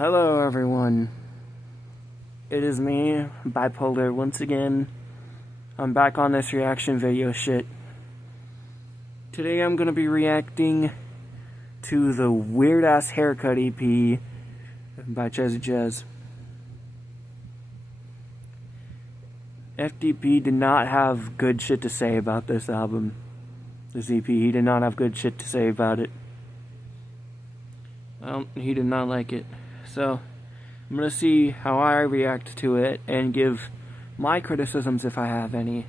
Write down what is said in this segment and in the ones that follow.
Hello everyone, it is me, Bipolar, once again. I'm back on this reaction video shit. Today I'm gonna be reacting to the Weird Ass Haircut EP by ChezzyChaz's. FDP did not have good shit to say about this album, this EP. He did not have good shit to say about it. He did not like it. So, I'm gonna see how I react to it and give my criticisms, if I have any,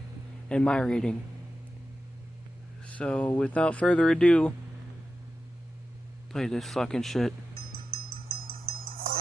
and my rating. So, without further ado, play this fucking shit.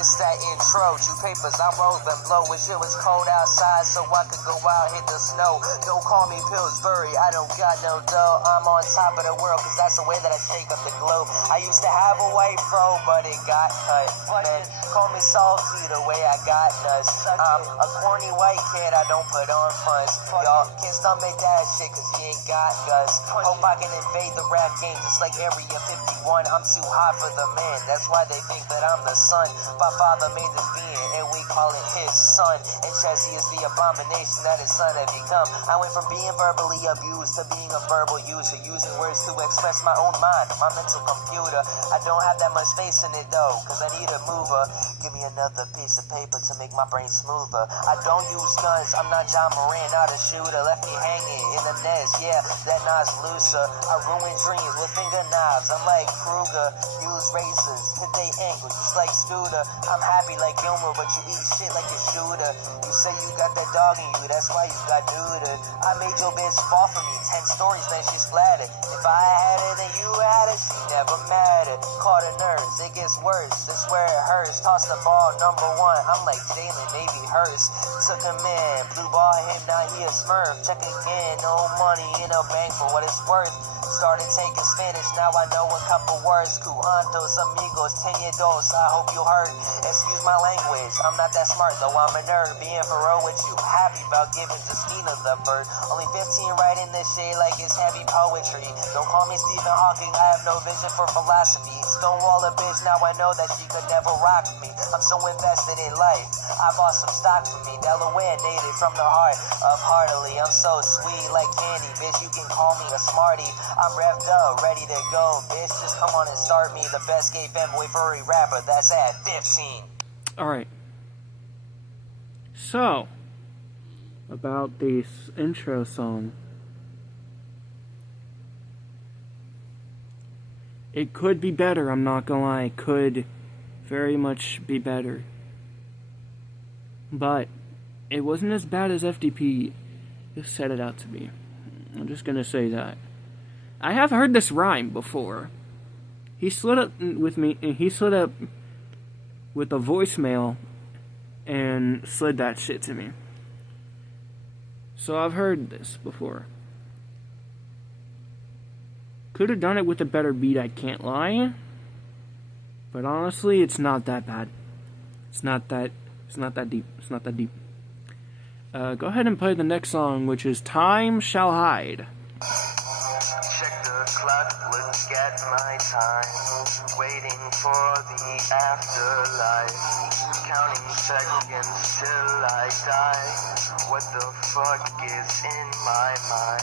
This that intro, two papers, I roll them low. Wish it was cold outside so I could go out, hit the snow. Don't call me Pillsbury, I don't got no dough. I'm on top of the world, cause that's the way that I take up the globe. I used to have a white fro, but it got cut. Man, call me salty the way I got nuts. I'm a corny white kid, I don't put on fronts. Y'all can't stomach that shit cause you ain't got guts. Hope I can invade the rap game just like Area 51. I'm too hot for the man, that's why they think that I'm the son. My father made this being, and we call it his son. And Chezzy is the abomination that his son had become. I went from being verbally abused to being a verbal user, using words to express my own mind, my mental computer. I don't have that much space in it though, cause I need a mover. Give me another piece of paper to make my brain smoother. I don't use guns, I'm not John Moran, not a shooter. Left me hanging in the nest, yeah, that knot's looser. I ruin dreams with finger knives, I'm like Kruger. Use razors to date angles, just like Scooter. I'm happy like Gilmer, but you eat shit like a shooter. You say you got that dog in you, that's why you got neutered. I made your bitch fall for me, 10 stories, then she's flattered. If I had it, then you had it, she never mattered. Caught a nurse, it gets worse, that's where it hurts. Toss the ball, number one, I'm like Jalen, Navy Hurst. Took a man, blue ball him, now he a smurf. Check again, no money in a bank for what it's worth. Started taking Spanish, now I know a couple words. Cuantos, amigos, 10 dos, I hope you heard. Excuse my language, I'm not that smart, though I'm a nerd. Being for real with you, happy about giving Justina the bird. Only 15 writing this shit like it's heavy poetry. Don't call me Stephen Hawking, I have no vision for philosophy. Stonewall a bitch, now I know that she could never rock me. I'm so invested in life, I bought some stock for me. Delaware native from the heart of heartily. I'm so sweet like candy, bitch, you can call me a smarty. I'm revved up, ready to go, bitch, just come on and start me. The best gay fanboy furry rapper, that's at 15. Alright. So, about this intro song. It could be better, I'm not gonna lie. It could very much be better. But it wasn't as bad as FDP set it out to be. I'm just gonna say that. I have heard this rhyme before. He slid up with me, and he slid up with a voicemail and slid that shit to me. So I've heard this before. Could have done it with a better beat, I can't lie. But honestly, it's not that bad. It's not that deep. It's not that deep. Go ahead and play the next song, which is Time Shall Hide. Check the clock, look at my time. Waiting for the afterlife. Counting seconds till I die. What the fuck is in my mind?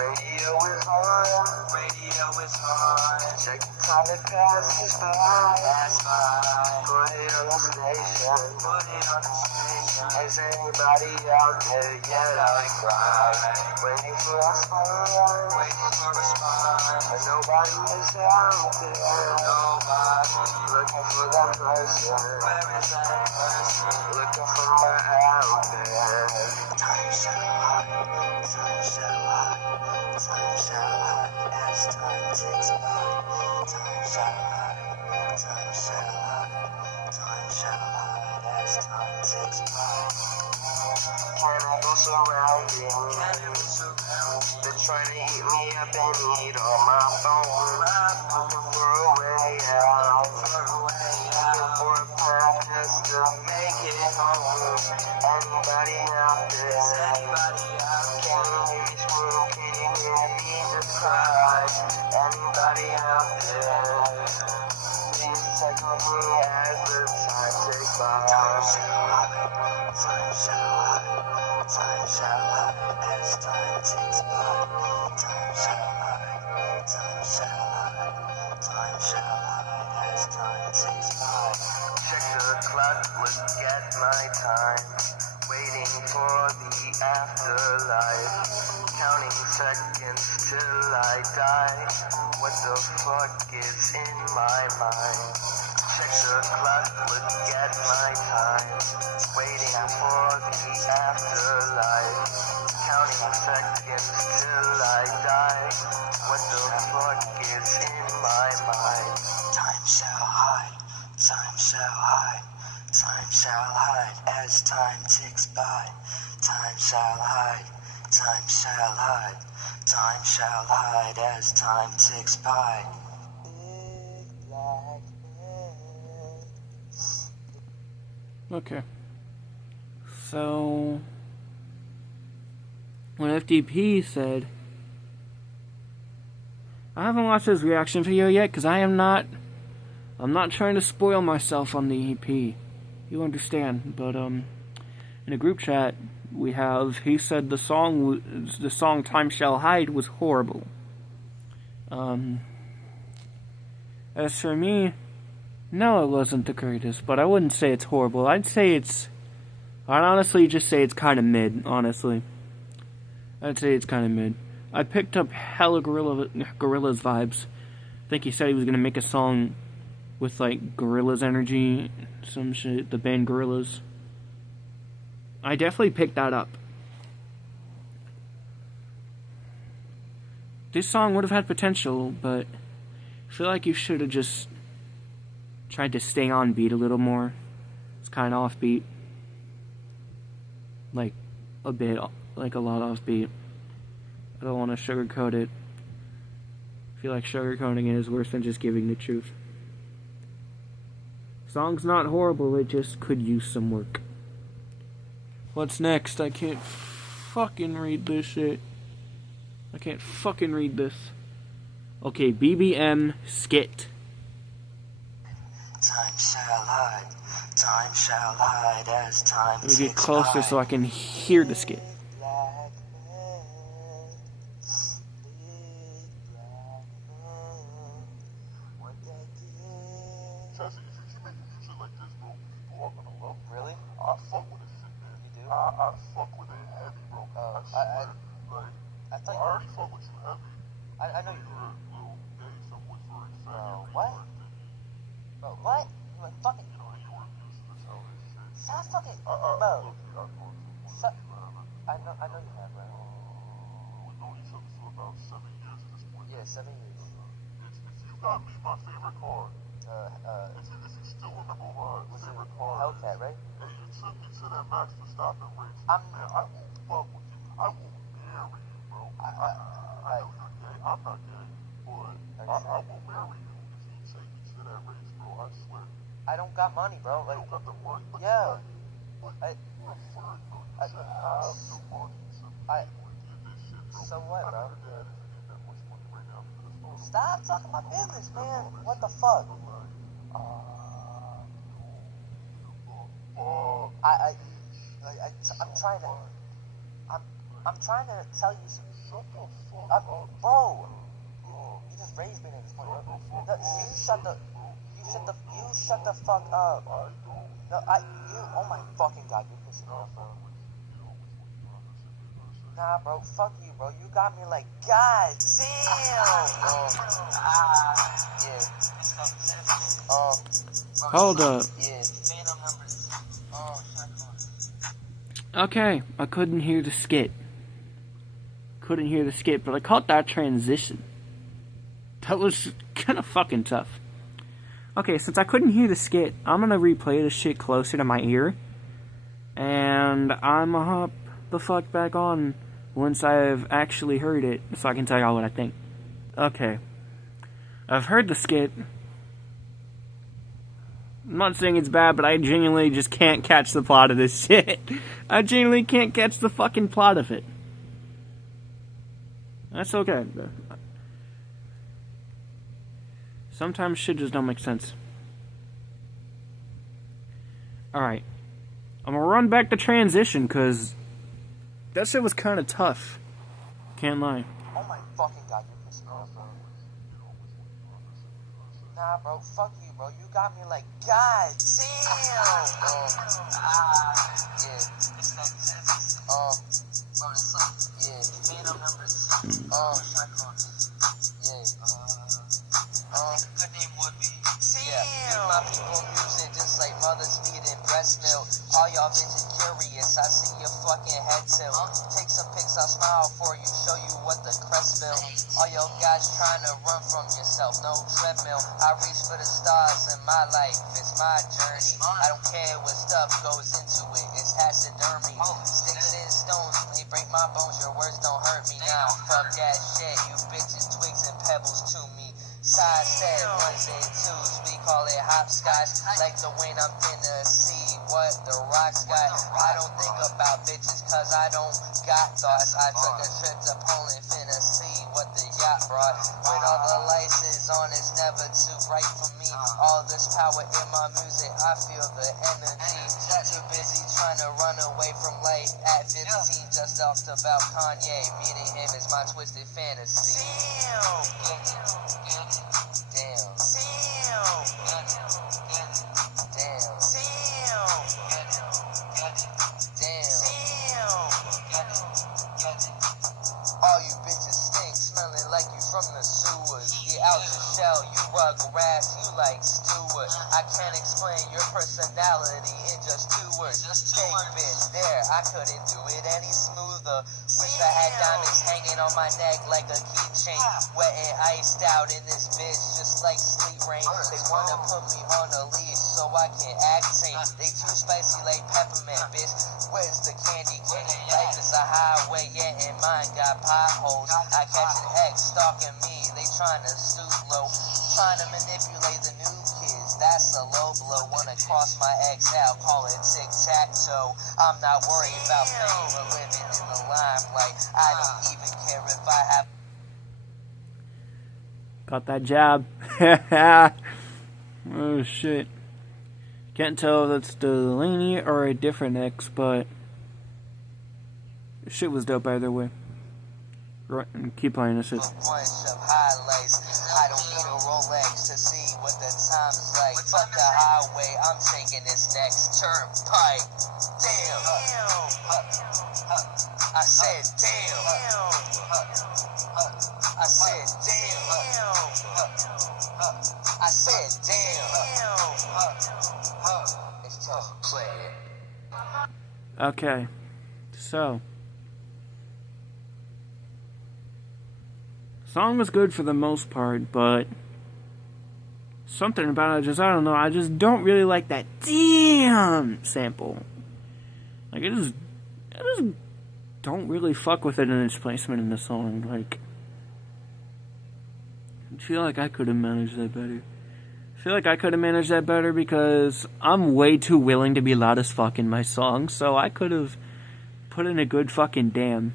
Radio is on. Radio is on. Check the time that passes by. Pass by. Put it on the station. Put it on the station. Is anybody out there yet? I cry. Waiting for a response. Waiting for a response. But nobody is out there. Nobody. Looking for that person. Where is that person? Looking for my out there. Time shall hide. Time shall hide. Time shall hide as time ticks by. Time shall hide. Time shall hide. Time shall hide as time ticks by. Cannibals surrounding. Cannibals surrounding. They're trying to eat me up and eat all my bones. Looking for a way out. Looking for a path just to make it home. Anybody out there? Can you hear me scream? Can you hear me just cry? Anybody out there? Please take me as the time. by. Time shall hide, time shall hide, time shall hide as time ticks by. Time shall hide, time shall hide, time shall hide as time ticks by. Check the clock, look at my time, waiting for the afterlife, counting seconds till I die. What the fuck is in my mind? Check the clock, look at my time, waiting for the afterlife, counting seconds till I die. What the fuck is in my mind? Time shall hide, time shall hide, time shall hide as time ticks by. Time shall hide, time shall hide, time shall hide as time ticks by. Big black man. Okay. So, when FDP said, I haven't watched his reaction video yet because I'm not trying to spoil myself on the EP. You understand? But in a group chat he said the song Time Shall Hide was horrible. As for me, no, it wasn't the greatest, but I wouldn't say it's horrible. I'd honestly just say it's kind of mid, honestly. I'd say it's kind of mid. I picked up hella Gorillaz vibes. I think he said he was going to make a song with, like, Gorillaz energy, some shit, the band Gorillaz. I definitely picked that up. This song would have had potential, but I feel like you should have just tried to stay on beat a little more. It's kind of offbeat. Like, a bit, like a lot offbeat. I don't want to sugarcoat it. I feel like sugarcoating it is worse than just giving the truth. Song's not horrible, it just could use some work. What's next? I can't fucking read this shit. I can't fucking read this. Okay, BBM skit. Time shall hide as time Let me get closer so I can hear the skit. Really? I fuck with this shit, man. You do? I fuck with it heavy, bro. I swear. I thought I already fuck with you heavy. I know you do. Little day, some was very fat. What? Bro, what? You like fucking... You know, you were used to tell this shit. Stop fucking... Bro. I know you have, bro. We've known each other for about 7 years at this point. Yeah, 7 years. You got me my favorite card. If you still remember my favorite card. Hellcat, right? Hey, you took me to that Max Verstappen race. Man, I will fuck with you. I will marry you, bro. I know you're gay. I'm not gay. But I will marry you if you take me to that race, bro. I swear. I don't got money, bro. Like, you don't got the money? Yeah. You're a flirt, bro. You should have the money to get this shit, bro. So what, bro? Your dad isn't getting that much money right now for this photo. Stop talking my business, man. What the fuck? I'm trying to tell you some. Shut the fuck up, bro. You just raised me at this point, bro. You shut the fuck up. No, oh my fucking god, you're pissing me off, bro. Nah, bro, fuck you, bro. You got me like, god damn, bro. Yeah. Hold up. Yeah. Okay, I couldn't hear the skit. But I caught that transition. That was kind of fucking tough. Okay, since I couldn't hear the skit, I'm gonna replay this shit closer to my ear. And I'm gonna hop the fuck back on once I've actually heard it, so I can tell y'all what I think. Okay. I've heard the skit. I'm not saying it's bad, but I genuinely just can't catch the plot of this shit. I genuinely can't catch the fucking plot of it. That's okay. Sometimes shit just don't make sense. Alright. I'm gonna run back to transition, because that shit was kind of tough. Can't lie. Oh my fucking god, you pissed me off, bro. Nah, bro, fuck you, bro. You got me like, god damn. Bro, this up. Yeah. Phantom numbers. Good name would be. Yeah, my people music just like mother's feed and breast milk. All y'all bitches curious, I see your fucking head tilt. Take some pics, I'll smile for you, show you what the crest built. All y'all guys trying to run from yourself, no treadmill. I reach for the stars in my life, it's my journey. I don't care what stuff goes into it, it's taxidermy. Sticks and stones, they break my bones, your words don't hurt me now. Fuck that shit, you bitches, twigs and pebbles to me. Side step, ones and twos, we call it hopscotch. Like the wind, I'm finna see what the rocks got. I don't think about bitches cause I don't got thoughts. I took a trip to Poland, finna see what the yacht brought. When all the lights is on, it's never too bright for me. All this power in my music, I feel the energy. Too busy trying to run away from life at 15. Just talked about Kanye, meeting him is my twisted fantasy. All you bitches stink, smelling like you from the sewers. Get out your shell, you rug grass, you like Stewart. I can't explain your personality in just 2 words. Fake bitch, there, I couldn't do it any smoother. Wish I had diamonds hanging on my neck like a keychain. Wet and iced out in this bitch, just like sleet rain. They wanna put me on a leash so I can act tame. They too spicy like peppermint, bitch. Where's the candy cane? Life is a highway, yeah, and mine got potholes. I catch an ex stalking me, they trying to stoop low. Trying to manipulate the new kids, that's a low blow. Wanna cross my ex out, call it tic-tac-toe. I'm not worried about playing or living in the limelight. I don't even care if I have. Got that jab. Oh shit. Can't tell if that's Delaney or a different ex, but shit was dope either way. Right, and keep playing this shit. Bunch of highlights. I don't need a Rolex to see what the time's like. Fuck the highway, I'm taking this next turnpike. Damn. I said damn. I said damn. I said damn. It's tough to play it. Okay, so song was good for the most part, but something about it I don't know, I just don't really like that damn sample. Like, I just don't really fuck with it in its placement in the song. Like, I feel like I could have managed that better. Because I'm way too willing to be loud as fuck in my songs, so I could have put in a good fucking damn.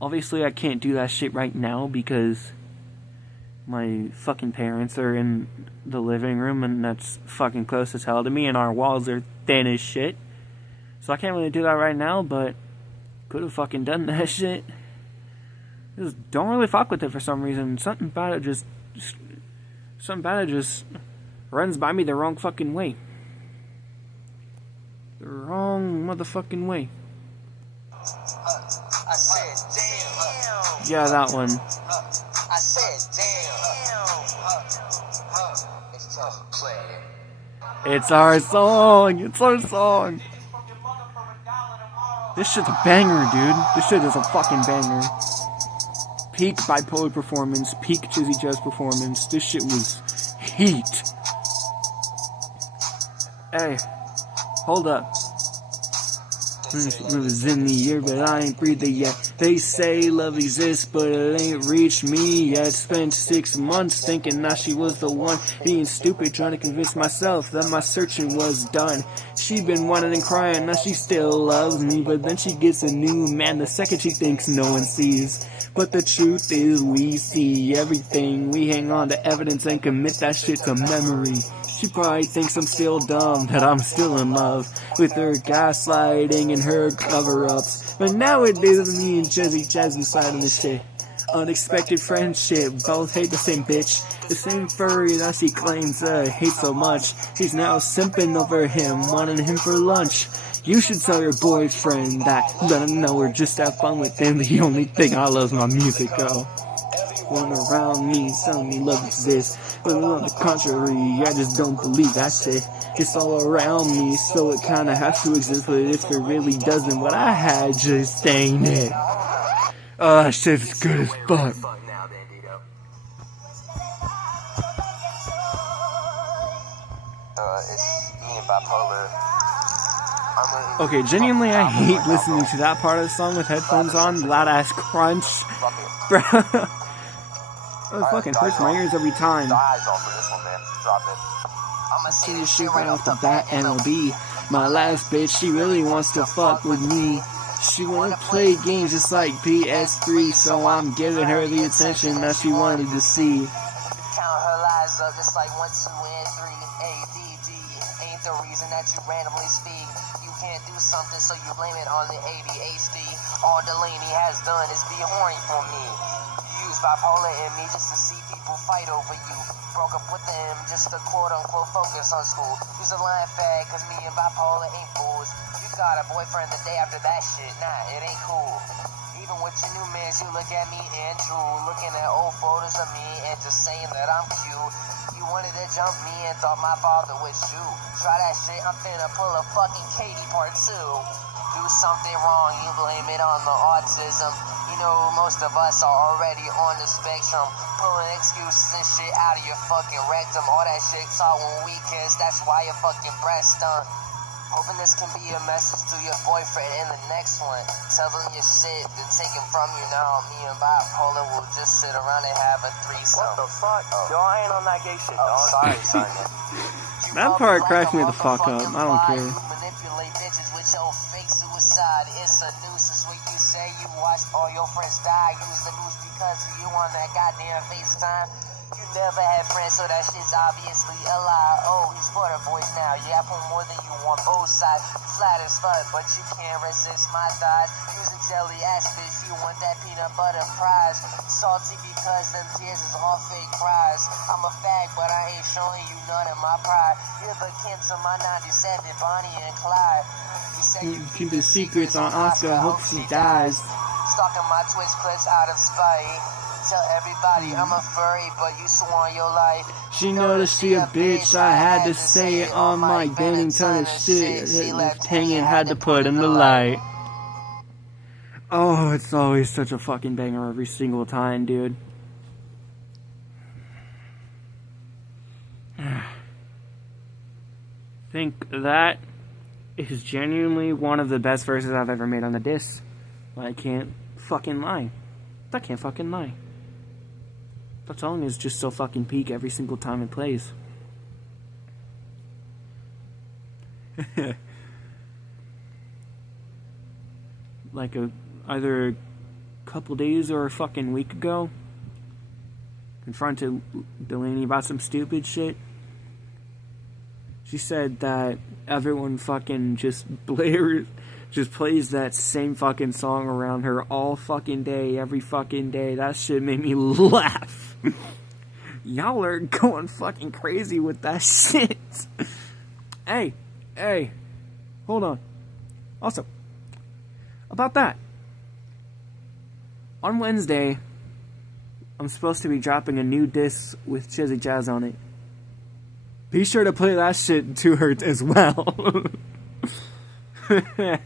Obviously, I can't do that shit right now because my fucking parents are in the living room and that's fucking close as hell to me and our walls are thin as shit. So I can't really do that right now, but could have fucking done that shit. Just don't really fuck with it for some reason. Something about it just runs by me the wrong fucking way. The wrong motherfucking way. I said damn. Yeah, that one. I said damn. It's tough to play it. It's our song. It's our song. This shit's a banger, dude. This shit is a fucking banger. Peak bipolar performance. Peak ChezzyChaz's performance. This shit was heat. Hey, hold up. It was in the air, but I ain't breathed it yet. They say love exists, but it ain't reached me yet. Spent 6 months thinking that she was the one. Being stupid, trying to convince myself that my searching was done. She been whining and crying, now she still loves me. But then she gets a new man the second she thinks no one sees. But the truth is we see everything. We hang on to evidence and commit that shit to memory. She probably thinks I'm still dumb, that I'm still in love with her gaslighting and her cover-ups. But nowadays, me and ChezzyChaz's inside of this shit. Unexpected friendship, both hate the same bitch. The same furry that she claims hate so much. She's now simping over him, wanting him for lunch. You should tell your boyfriend that, let him know we're just have fun with him. The only thing I love is my music, go. One around me, telling me love exists. But on the contrary, I just don't believe that shit. It's all around me, so it kinda has to exist. But if it really doesn't, what I had just ain't it. Oh, that shit's good as fuck. It's me and bipolar. Okay, genuinely, I hate listening to that part of the song with headphones on. Loud ass crunch. Bro. It fucking hurts my ears every time. See you shoot right off the bat, MLB. My last bitch, she really wants to fuck with me. She wanna play games just like PS3, so I'm giving her the attention that she wanted to see. Count her lies up just like 1, 2, and 3. ADD ain't the reason that you randomly speak. You can't do something, so you blame it on the ADHD. All Delaney has done is be horny for me. You use bipolar in me just to see people fight over you. Broke up with them just to quote-unquote focus on school. Use a line fag, cause me and bipolar ain't fools. You got a boyfriend the day after that shit, nah, it ain't cool. Even with your new mans, you look at me and true, looking at old photos of me and just saying that I'm cute. You wanted to jump me and thought my father was you. Try that shit, I'm finna pull a fucking Katie part 2. Do something wrong, you blame it on the autism. You know, most of us are already on the spectrum. Pulling excuses and shit out of your fucking rectum. All that shit taught when we kiss, that's why your fucking breast done. Hoping this can be a message to your boyfriend in the next one. Tell them your shit, then take him from you now. Me and bipolar will just sit around and have a threesome. What the fuck? Yo, I ain't on that gay shit, dog. Sorry, That part cracks me the fuck up. I don't care. You manipulate bitches with your fake suicide. It's a nuisance when you say you watched all your friends die. Use the news because you on that goddamn FaceTime. You never had friends, so that shit's obviously a lie. Oh, he's for the boys now. You have more than you want both sides. Flat as fuck, but you can't resist my thighs. Using jelly ass fish, you want that peanut butter fries. Salty because them tears is all fake cries. I'm a fag, but I ain't showing you none of my pride. You're the kin to my 97 Bonnie and Clyde. You say you keep the secrets on Oscar, hope she dies. Stalking my Twitch clips out of spite. Tell everybody I'm a furry, but you sworn your life. She noticed she a bitch, I had to say it on my bending ton of shit. Left hanging, had to put in the light. Oh, it's always such a fucking banger every single time, dude. I think that is genuinely one of the best verses I've ever made on the disc. I can't fucking lie. I can't fucking lie. The song is just so fucking peak every single time it plays. Like either a couple days or a fucking week ago, confronted Delaney about some stupid shit. She said that everyone fucking just plays that same fucking song around her all fucking day, every fucking day. That shit made me laugh. Y'all are going fucking crazy with that shit. Hey, hold on. Also, about that. On Wednesday, I'm supposed to be dropping a new disc with ChezzyChaz's on it. Be sure to play that shit to her as well. That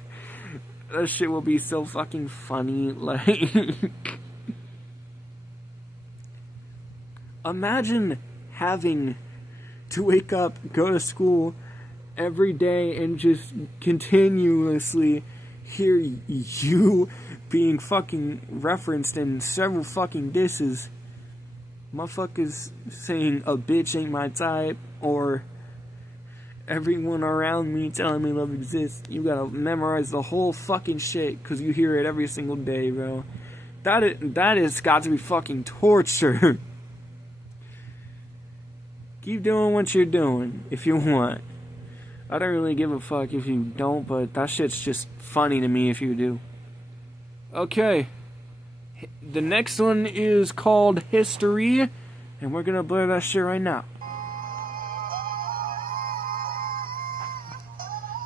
shit will be so fucking funny. Like, imagine having to wake up, go to school every day, and just continuously hear you being fucking referenced in several fucking disses. Motherfuckers saying a bitch ain't my type, or everyone around me telling me love exists. You gotta memorize the whole fucking shit because you hear it every single day, bro. That is got to be fucking torture. Keep doing what you're doing if you want. I don't really give a fuck if you don't, but that shit's just funny to me if you do. Okay. The next one is called History, and we're gonna blur that shit right now.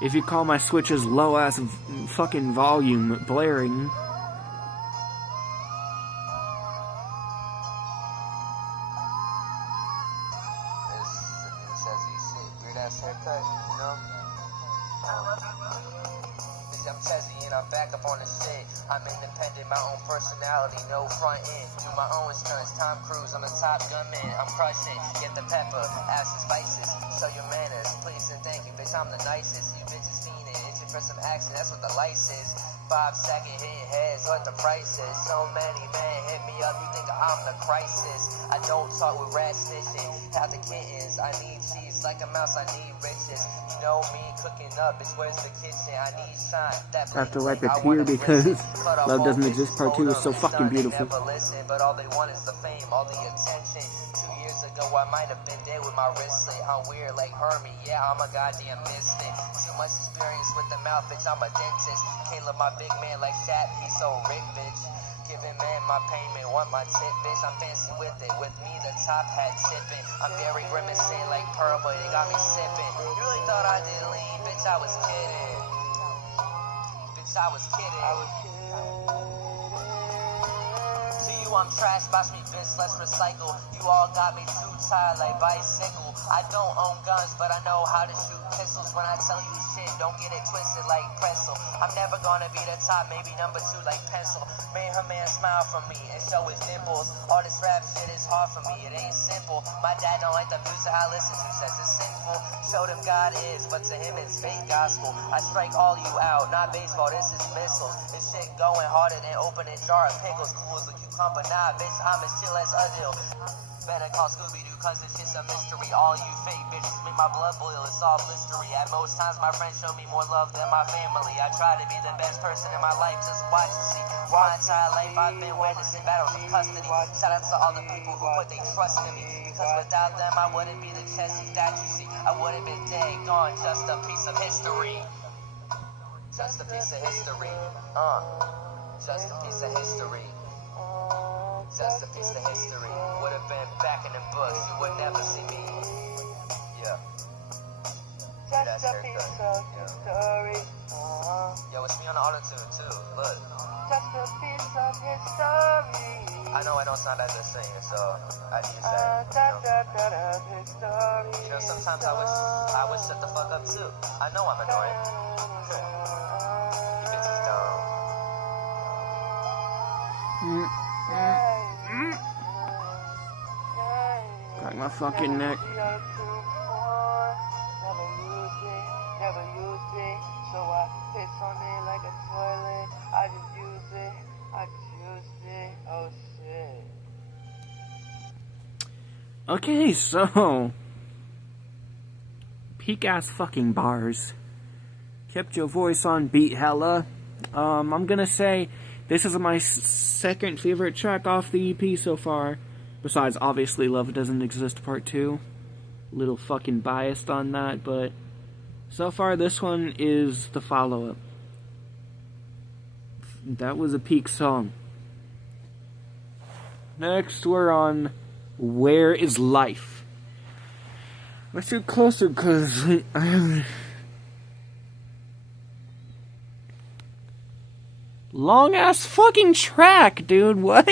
If you call my Switch's low-ass fucking volume blaring. Haircut, you know? I'm Chezzy and I'm back up on the set. I'm independent, my own personality, no front end. Do my own stunts, Tom Cruise, I'm a top gunman. I'm crushing, get the pepper, add some spices. Show your manners, please and thank you, bitch, I'm the nicest. You bitches fiending, itching for some action, that's what the lice is. 5-second hitting heads, what the price is. So many men hit me up, you think I'm the crisis. I don't talk with rat snitching, have the kittens. I need cheese like a mouse, I need riches. You know me cooking up, it's where's the kitchen. I need shine. That I have to wipe a tear because Love Doesn't Exist Part 2 is so fucking beautiful. Never listen, but all they want is the fame, all the attention. 2 years ago, I might have been dead with my wrist slit. I'm weird like Hermie, yeah, I'm a goddamn misfit. Too much experience with the mouth, bitch, I'm a dentist. Caleb, my big man like Shaq, he's so rick, bitch. Giving man my payment, want my tip, bitch, I'm fancy with it. With me, the top hat tipping. I'm very grimacing like Pearl, but it got me sipping. You really thought I did lean, bitch, I was kidding. Bitch, I was kidding. To you, I'm trash, watch me, bitch, let's recycle. You all got me too tired like bicycle. I don't own guns, but I know how to shoot pistols. When I tell you shit, don't get it twisted like pretzel. I'm never gonna be the top, maybe number 2 like pencil. Made her man smile for me and show his dimples. All this rap shit is hard for me, it ain't simple. My dad don't like the music I listen to, says it's sinful. Showed him God is, but to him it's fake gospel. I strike all you out, not baseball, this is missiles. This shit going harder than opening jar of pickles. Cool as a cucumber, nah, bitch, I'm as chill as Adil. Better call Scooby-Doo, cause this shit's a mystery. All you fake bitches make my blood boil, it's all blistery. At most times my friends show me more love than my family. I try to be the best person in my life, just watch and see. My entire life I've been witnessing battles for custody. Shout out to all the people who put their trust in me, because without them I wouldn't be the Chezzy that you see. I would've been dead, gone, just a piece of history. Just a piece of history. Just a piece of history. Just a piece of history. Would have been back in the books. You would never see me. Yeah. Just a piece of history. Yo, it's me on the auto-tune too. Look. Just a piece of history. I know I don't sound that good singing, so I use that. You know, sometimes I wish shut the fuck up too. I know I'm annoying. You bitches dumb. Got my fucking neck. Never use it, so I piss on it like a toilet. I just use it, I just use it. Oh shit. Okay, so peak ass fucking bars. Kept your voice on beat hella. I'm gonna say this is my second favorite track off the EP so far. Besides, obviously, Love Doesn't Exist Part 2. Little fucking biased on that, but so far this one is the follow-up. That was a peak song. Next, we're on Where Is Life? Let's get closer, because I haven't... Long-ass fucking track, dude, what?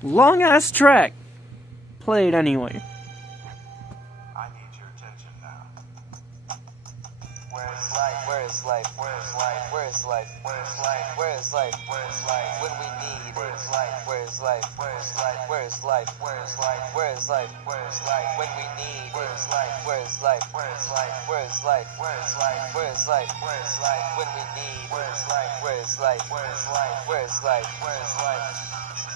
Long-ass track. Play it anyway. I need your attention now. Where is life? Where is life? Where is life? Where is life? Where is life? Where is life? Where is life? When we need it. Where is life? Where is life? Where is life? Where is life? Where is life? Where is life? Where is life? When we need it. Where is life? Where is life? Where is life? Where is life? Where is life? Where is life? Where is life? When we need it. Where is life? Where is life? Where is life? Where is life? Where is life?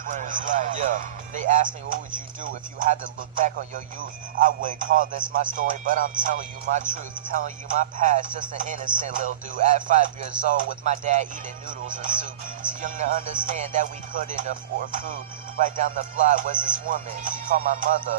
Where is life? Yeah. They asked me, what would you do if you had to look back on your youth? I would call this my story, but I'm telling you my truth. Telling you my past, just an innocent little dude. At 5 years old, with my dad eating noodles and soup. Too young to understand that we couldn't afford food. Right down the block was this woman, she called my mother.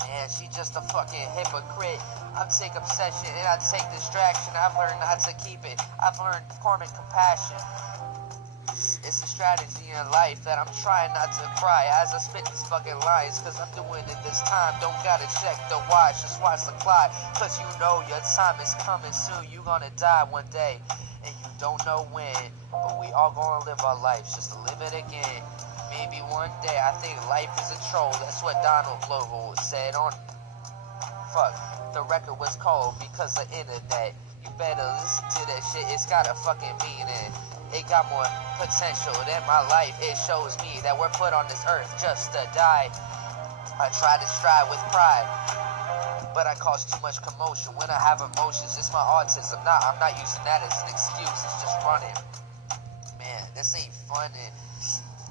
Man, she just a fucking hypocrite. I take obsession and I take distraction. I've learned not to keep it. I've learned form and compassion. It's a strategy in life that I'm trying not to cry as I spit these fucking lines, cause I'm doing it this time. Don't gotta check the watch, just watch the clock, cause you know your time is coming soon. You gonna die one day and you don't know when, but we all gonna live our lives just to live it again. Maybe one day. I think life is a troll. That's what Donald Glover said on. Fuck, the record was cold because of internet. You better listen to that shit. It's got a fucking meaning. It got more potential than my life. It shows me that we're put on this earth just to die. I try to strive with pride, but I cause too much commotion when I have emotions. It's my autism. I'm not using that as an excuse. It's just running. Man, this ain't fun. And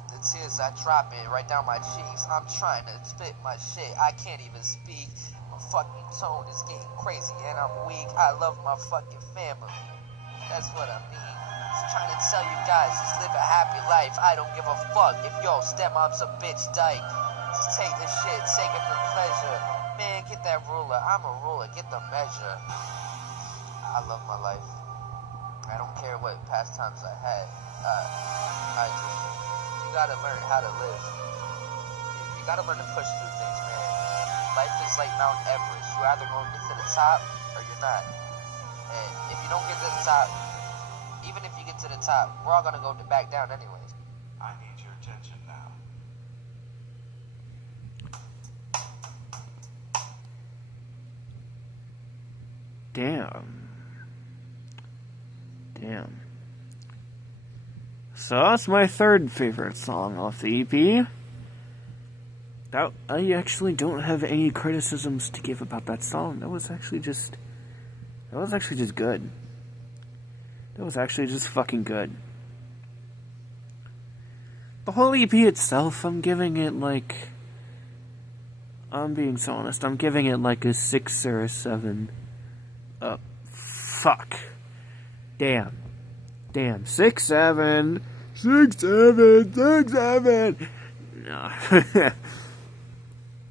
the tears I drop it right down my cheeks. I'm trying to spit my shit. I can't even speak. My fucking tone is getting crazy and I'm weak. I love my fucking family. That's what I mean. Just trying to tell you guys, just live a happy life. I don't give a fuck if your stepmom's a bitch dyke. Just take this shit, take it for pleasure. Man, get that ruler. I'm a ruler. Get the measure. I love my life. I don't care what pastimes I had. You gotta learn how to live. You gotta learn to push through things, man. Life is like Mount Everest. You're either gonna get to the top or you're not. And if you don't get to the top, even if you get to the top, we're all gonna go back down anyways. I need your attention now. Damn. So that's my third favorite song off the EP. I actually don't have any criticisms to give about that song. That was actually just good. That was actually just fucking good. The whole EP itself, I'm giving it like, I'm being so honest, I'm giving it like a 6 or a 7. Fuck. Damn. 6, 7. 6, 7. 6, 7. No.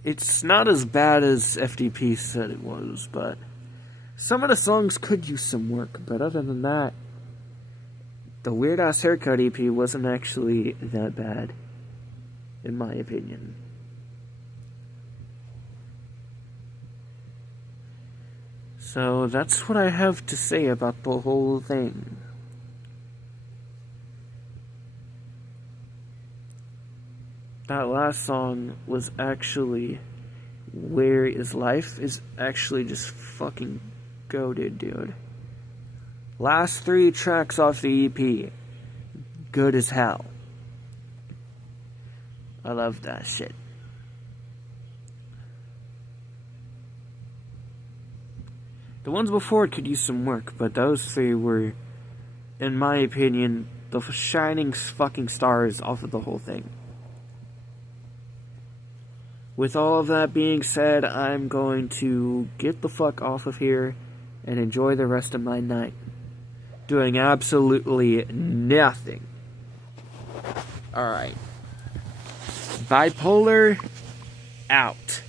It's not as bad as FDP said it was, but some of the songs could use some work. But other than that, the Weird Ass Haircut EP wasn't actually that bad, in my opinion. So that's what I have to say about the whole thing. That last song was actually, Where Is Life, is actually just fucking goated, dude. Last 3 tracks off the EP, good as hell. I love that shit. The ones before it could use some work, but those 3 were, in my opinion, the shining fucking stars off of the whole thing. With all of that being said, I'm going to get the fuck off of here and enjoy the rest of my night. Doing absolutely nothing. Alright. Bipolar out.